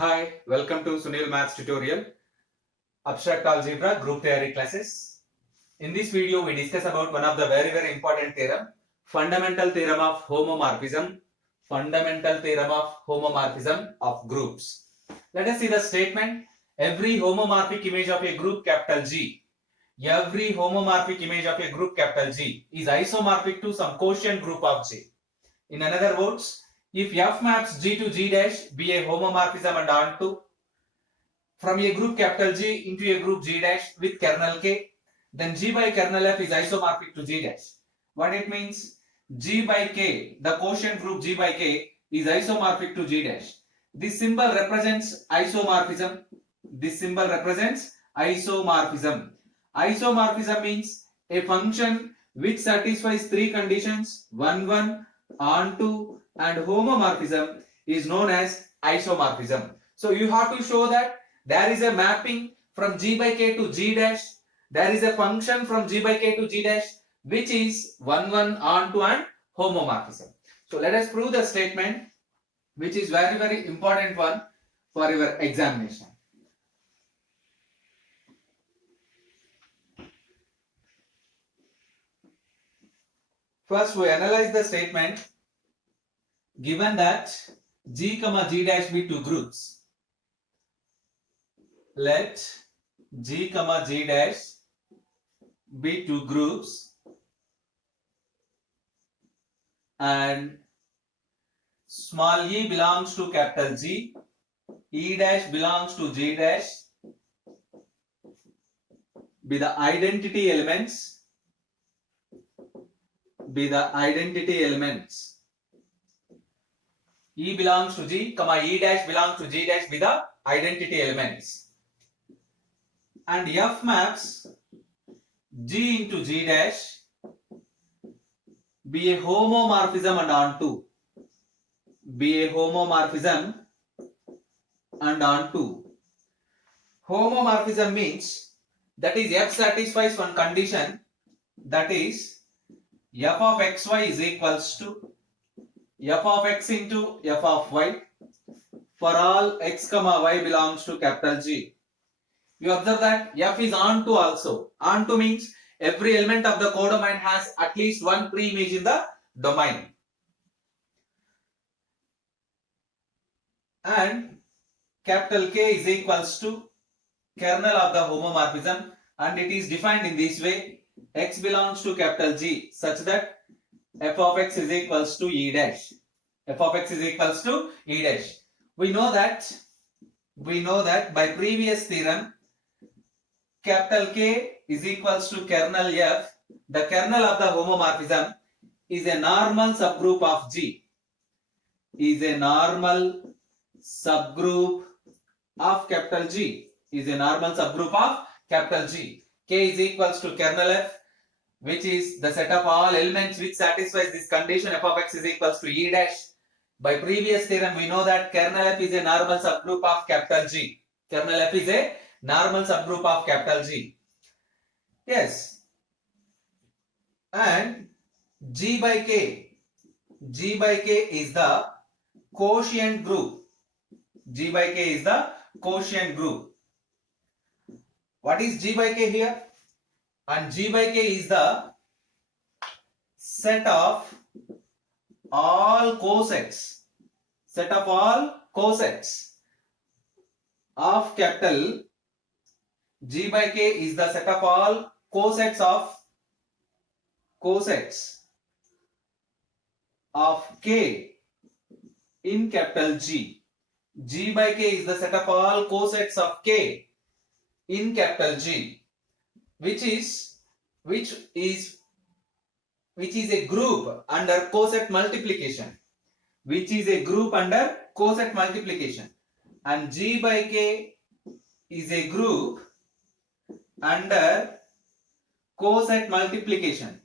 Hi, welcome to Sunil Maths tutorial, Abstract Algebra Group Theory classes. In this video, we discuss about one of the very important theorem, fundamental theorem of homomorphism, fundamental theorem of homomorphism of groups. Let us see the statement. Every homomorphic image of a group capital G, every homomorphic image of a group capital G is isomorphic to some quotient group of G. In other words, if F maps G to G dash be a homomorphism and onto from a group capital G into a group G dash with kernel K, then G by kernel F is isomorphic to G dash. What it means? G by K, the quotient group G by K is isomorphic to G dash. This symbol represents isomorphism. This symbol represents isomorphism. Isomorphism means a function which satisfies three conditions, 1, 1, onto, and homomorphism is known as isomorphism. So you have to show that there is a mapping from G by K to G dash. There is a function from G by K to G dash which is 1, 1, onto and homomorphism. So let us prove the statement, which is very important one for your examination. First we analyze the statement. Given that G comma G dash be two groups, let G comma G dash be two groups and small e belongs to capital G, E dash belongs to G dash, be the identity elements, E belongs to G, comma E dash belongs to G dash be the identity elements. And F maps G into G dash be a homomorphism and onto. Be a homomorphism and onto. Homomorphism means that is F satisfies one condition, that is F of xy is equals to F of x into F of y for all x comma y belongs to capital G. You observe that F is onto also. Onto means every element of the codomain has at least one pre-image in the domain. And capital K is equals to kernel of the homomorphism, and it is defined in this way. X belongs to capital G such that f of x is equals to E dash. F of x is equals to E dash. We know that by previous theorem, capital K is equals to kernel F. The kernel of the homomorphism is a normal subgroup of G. Is a normal subgroup of capital G. Is a normal subgroup of capital G. K is equals to kernel F, which is the set of all elements which satisfies this condition. F of x is equals to E dash. By previous theorem, we know that kernel F is a normal subgroup of capital G. Kernel F is a normal subgroup of capital G. Yes. And G by K is the quotient group. G by K is the quotient group. What is G by K here? And G by K is the set of all cosets. Set of all cosets of capital G by K is the set of all cosets of K in capital G. G by K is the set of all cosets of K in capital G, which is a group under coset multiplication. Which is a group under coset multiplication. And G by K is a group under coset multiplication.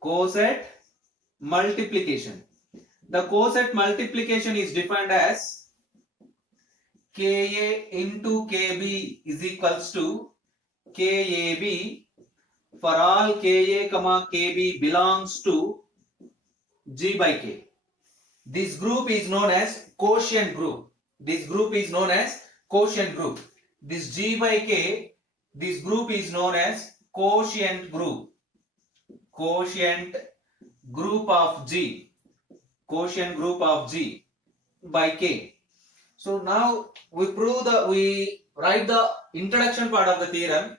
Coset multiplication. The coset multiplication is defined as Ka into Kb is equals to Kab for all Ka comma Kb belongs to G by K. This group is known as quotient group. This group is known as quotient group. This G by K, this group is known as quotient group. Quotient group of G. Quotient group of G by K. So now we write the introduction part of the theorem.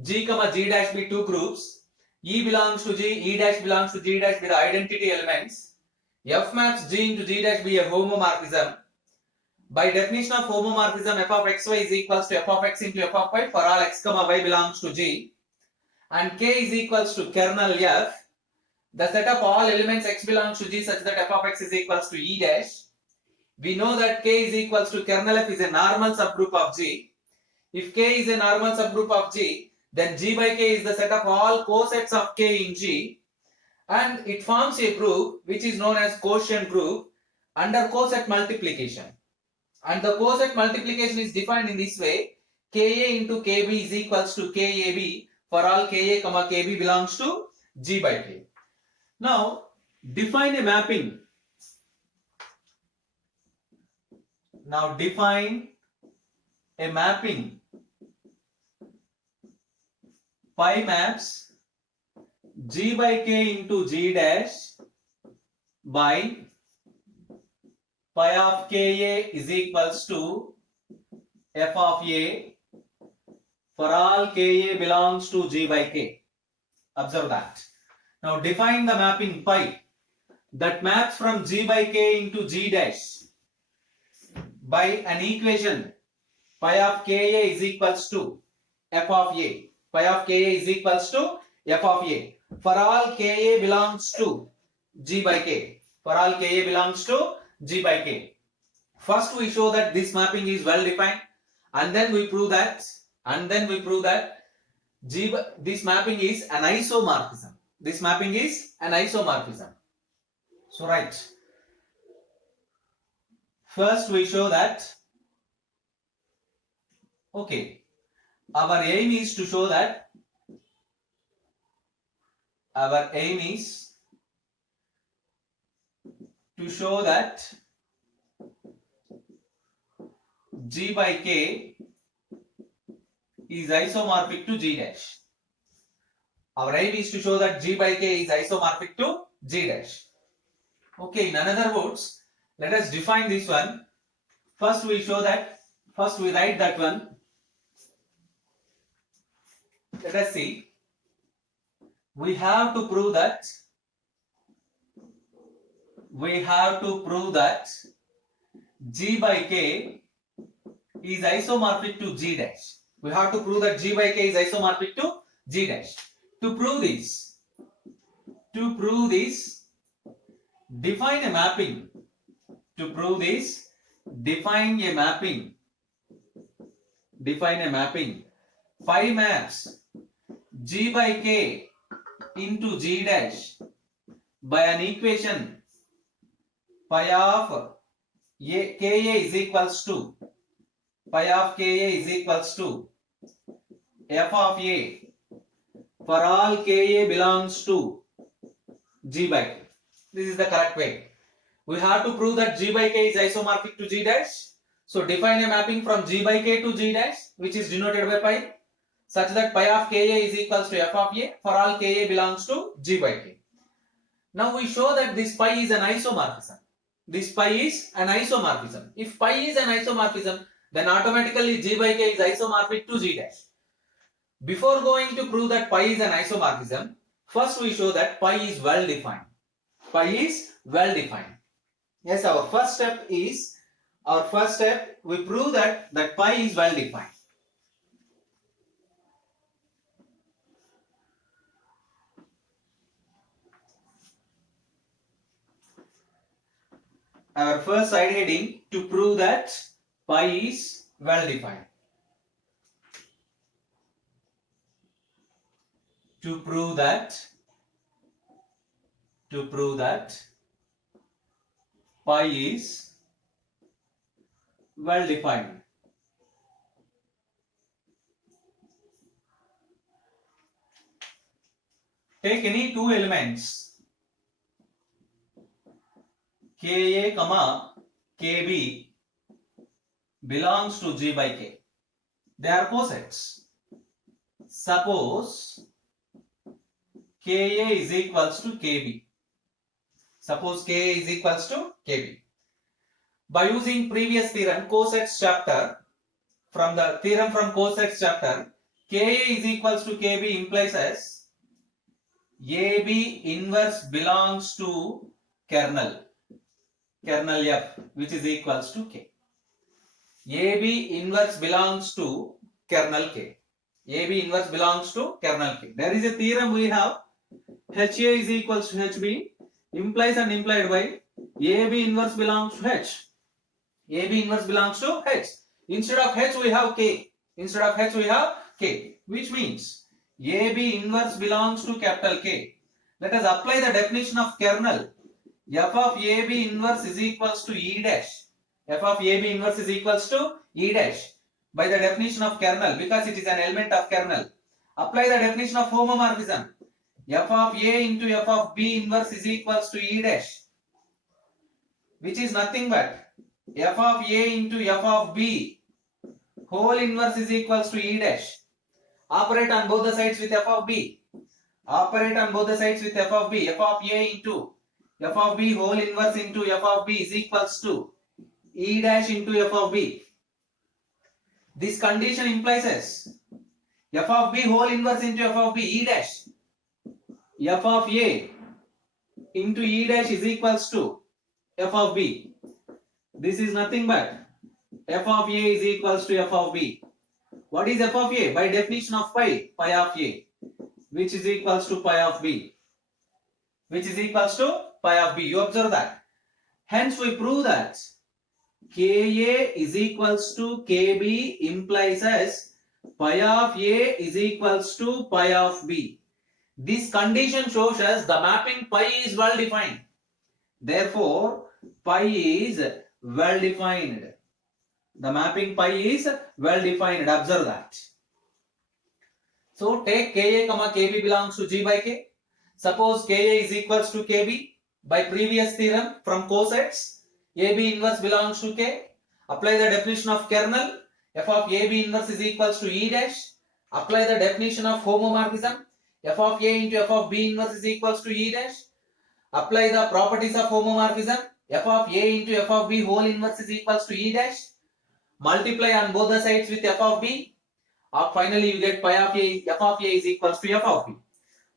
G comma G dash be two groups. E belongs to G, E dash belongs to G dash be the identity elements. F maps G into G dash be a homomorphism. By definition of homomorphism, f of xy is equals to f of x into f of y for all x comma y belongs to G. And K is equals to kernel F. The set of all elements x belongs to G such that f of x is equals to E dash. We know that K is equals to kernel F is a normal subgroup of G. If K is a normal subgroup of G, then G by K is the set of all cosets of K in G, and it forms a group which is known as quotient group under coset multiplication. And the coset multiplication is defined in this way: Ka into Kb is equals to Kab for all Ka comma Kb belongs to G by K. Now define a mapping. Now define a mapping. Pi maps G by K into G dash by pi of Ka is equals to f of A for all Ka belongs to G by K. Observe that. Now define the mapping pi that maps from G by K into G dash by an equation pi of Ka is equals to f of A. Pi of Ka is equals to f of A for all Ka belongs to G by K. For all Ka belongs to G by K. First we show that this mapping is well defined, and then we prove that this mapping is an isomorphism. This mapping is an isomorphism. So right. First we show that, okay, our aim is to show that G by K is isomorphic to G dash. Our aim is to show that G by K is isomorphic to G dash. Okay, in other words, let us define this one. First we write that one. Let us see. We have to prove that G by K is isomorphic to G dash. We have to prove that G by K is isomorphic to G dash. To prove this, define a mapping. Define a mapping. Pi maps G by K into G dash by an equation pi of Ka is equals to f of A for all Ka belongs to G by K. This is the correct way. We have to prove that G by K is isomorphic to G dash. So define a mapping from G by K to G dash, which is denoted by pi, such that pi of Ka is equals to f of A for all Ka belongs to G by K. Now we show that this pi is an isomorphism. If pi is an isomorphism, then automatically G by K is isomorphic to G dash. Before going to prove that pi is an isomorphism, first we show that pi is well defined. Yes, our first step we prove that pi is well defined. Our first side heading, to prove that pi is well defined. To prove that pi is well defined. Take any two elements Ka, Kb, belongs to G by K. They are cosets. Suppose Ka is equals to Kb. Suppose Ka is equals to Kb. By using previous theorem, cosets chapter, from the theorem from cosets chapter, Ka is equals to Kb implies as AB inverse belongs to kernel F, which is equals to K. AB inverse belongs to kernel K. AB inverse belongs to kernel K. There is a theorem we have, HA is equals to HB, implies and implied by AB inverse belongs to H. AB inverse belongs to H. Instead of H we have K. Instead of H we have K, which means AB inverse belongs to capital K. Let us apply the definition of kernel. F of AB inverse is equals to E dash. F of AB inverse is equals to E dash by the definition of kernel, because it is an element of kernel. Apply the definition of homomorphism. F of A into F of B inverse is equals to E dash, which is nothing but F of A into F of B whole inverse is equals to E dash. Operate on both the sides with F of B. Operate on both the sides with F of B. F of A into F of B whole inverse into F of B is equals to E dash into F of B. This condition implies as F of B whole inverse into F of B E dash. F of A into E dash is equals to F of B. This is nothing but F of A is equals to F of B. What is F of A? By definition of pi, pi of A, which is equals to pi of B, which is equals to pi of B. You observe that. Hence we prove that Ka is equals to Kb implies as pi of A is equals to pi of B. This condition shows us the mapping pi is well defined. Therefore, pi is well defined. The mapping pi is well defined. Observe that. So take Ka, Kb belongs to G by K. Suppose Ka is equals to Kb. By previous theorem from cosets, AB inverse belongs to K. Apply the definition of kernel. F of AB inverse is equals to E dash. Apply the definition of homomorphism. F of A into F of B inverse is equals to E dash. Apply the properties of homomorphism. F of A into F of B whole inverse is equals to E dash. Multiply on both the sides with F of B. Finally you get pi of A. F of A is equals to F of B.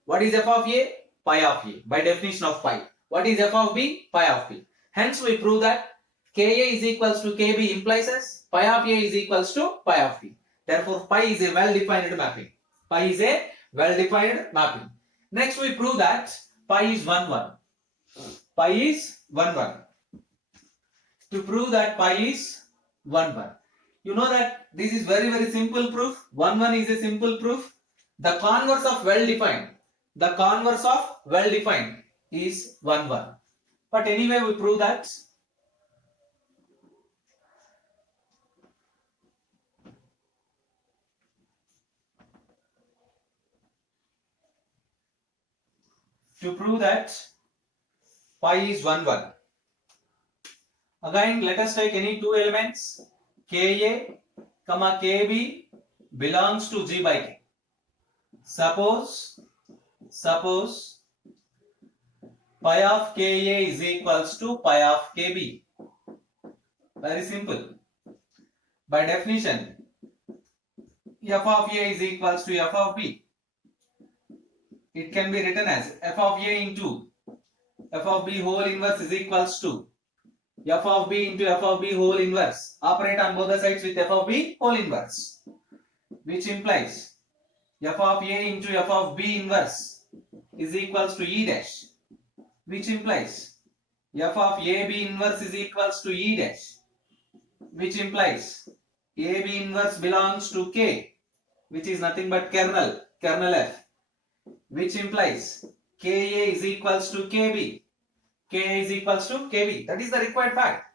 What is F of A? Pi of A. By definition of pi. What is F of B? Pi of B. Hence we prove that Ka is equals to Kb implies as pi of A is equals to pi of B. Therefore pi is a well defined mapping. Pi is a well defined mapping. Next we prove that pi is 1 1. Pi is 1 1. To prove that pi is 1 1. You know that this is very simple proof. 1 1 is a simple proof. The converse of well defined. The converse of well defined is 1 1. But anyway we prove that. To prove that pi is 1 1. Again let us take any two elements Ka, Kb belongs to G by K. Suppose pi of Ka is equals to pi of Kb. Very simple. By definition, F of A is equals to F of B. It can be written as F of A into F of B whole inverse is equals to F of B into F of B whole inverse. Operate on both the sides with F of B whole inverse, which implies F of A into F of B inverse is equals to E dash, which implies F of AB inverse is equals to E dash, which implies AB inverse belongs to K, which is nothing but kernel F, which implies Ka is equals to Kb. Ka is equals to Kb. That is the required fact.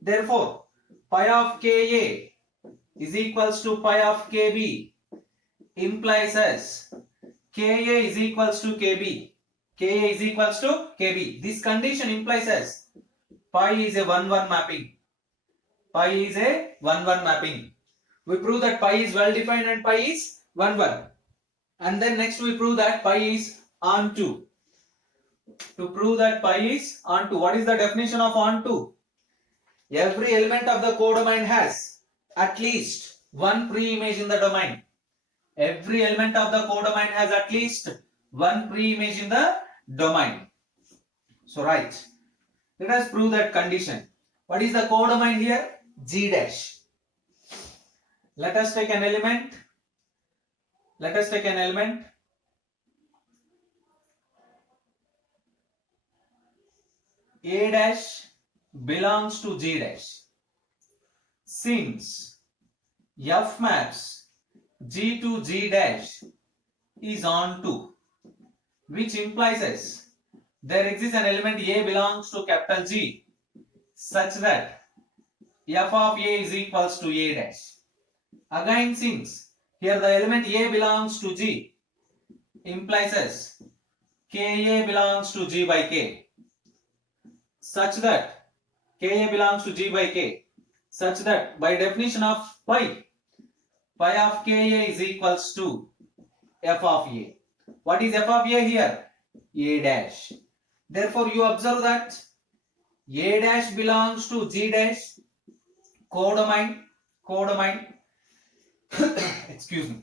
Therefore, pi of Ka is equals to pi of Kb implies as Ka is equals to Kb. Ka is equals to Kb. This condition implies as pi is a 1 1 mapping. Pi is a 1-1 mapping. We prove that pi is well defined and pi is 1-1. And then next we prove that pi is onto. To prove that pi is onto, what is the definition of onto? Every element of the codomain has at least one pre-image in the domain. Every element of the codomain has at least one pre-image in the domain. So right, let us prove that condition. What is the codomain here? G dash. Let us take an element. A dash belongs to G dash. Since F maps G to G dash is onto, which implies as there exists an element A belongs to capital G such that F of A is equals to A dash. Again, since here the element A belongs to G implies as Ka belongs to G by K such that Ka belongs to G by K such that by definition of pi of Ka is equals to F of A. What is F of A here? A dash. Therefore, you observe that A dash belongs to G dash, codomain. Excuse me.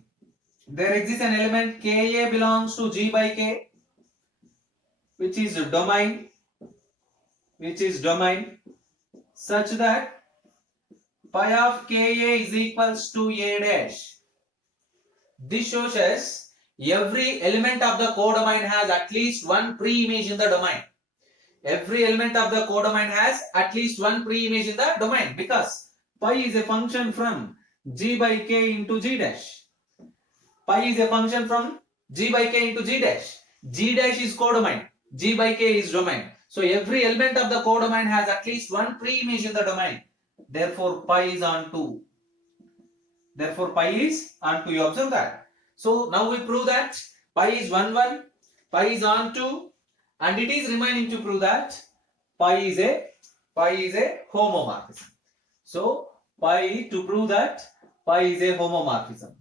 There exists an element Ka belongs to G by K, which is domain, such that pi of Ka is equals to A dash. This shows us every element of the codomain has at least one pre-image in the domain. Every element of the codomain has at least one pre-image in the domain because pi is a function from G by K into G dash. Pi is a function from G by K into G dash. G dash is codomain. G by K is domain. So every element of the codomain has at least one pre-image in the domain. Therefore, pi is onto. You observe that. So now we prove that pi is 1-1, pi is onto, and it is remaining to prove that pi is a homomorphism. So to prove that pi is a homomorphism.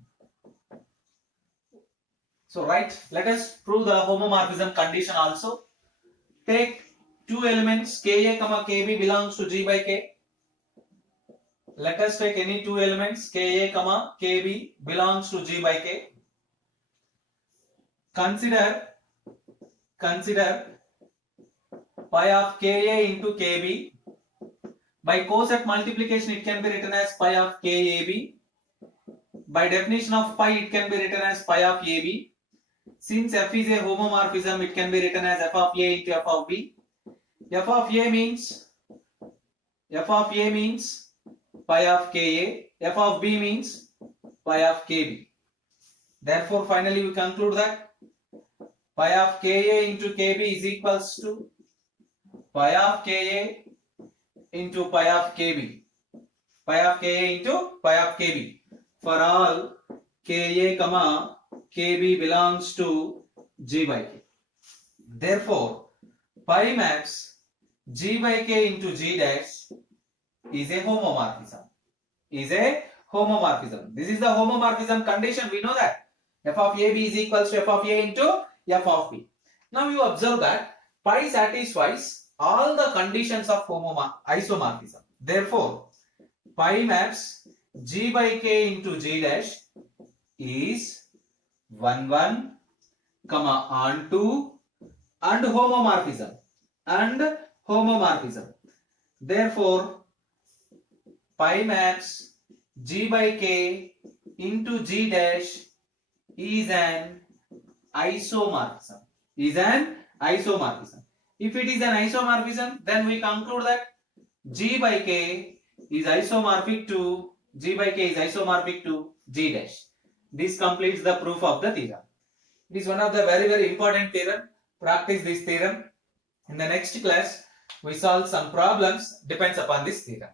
So right, let us prove the homomorphism condition also. Take two elements Ka, Kb belongs to G by K. Let us take any two elements Ka, Kb belongs to G by K. Consider pi of Ka into Kb. By coset multiplication, it can be written as pi of Kab. By definition of pi, it can be written as pi of Ab. Since f is a homomorphism, it can be written as f of A into f of B. F of A means pi of Ka. F of B means pi of Kb. Therefore, finally, we conclude that pi of Ka into Kb is equals to pi of Ka into pi of Kb. Pi of Ka into pi of Kb. For all Ka, Kb belongs to G by K. Therefore, pi maps G by K into G dash is a homomorphism. This is the homomorphism condition. We know that f of AB is equals to f of A into f of B. Now you observe that pi satisfies all the conditions of isomorphism. Therefore, pi maps G by K into G dash is 1-1, onto, and homomorphism. Therefore, pi maps G by K into G dash is an isomorphism. If it is an isomorphism, then we conclude that G by K is isomorphic to G dash. This completes the proof of the theorem. It is one of the very, very important theorem. Practice this theorem. In the next class, we solve some problems depends upon this theorem.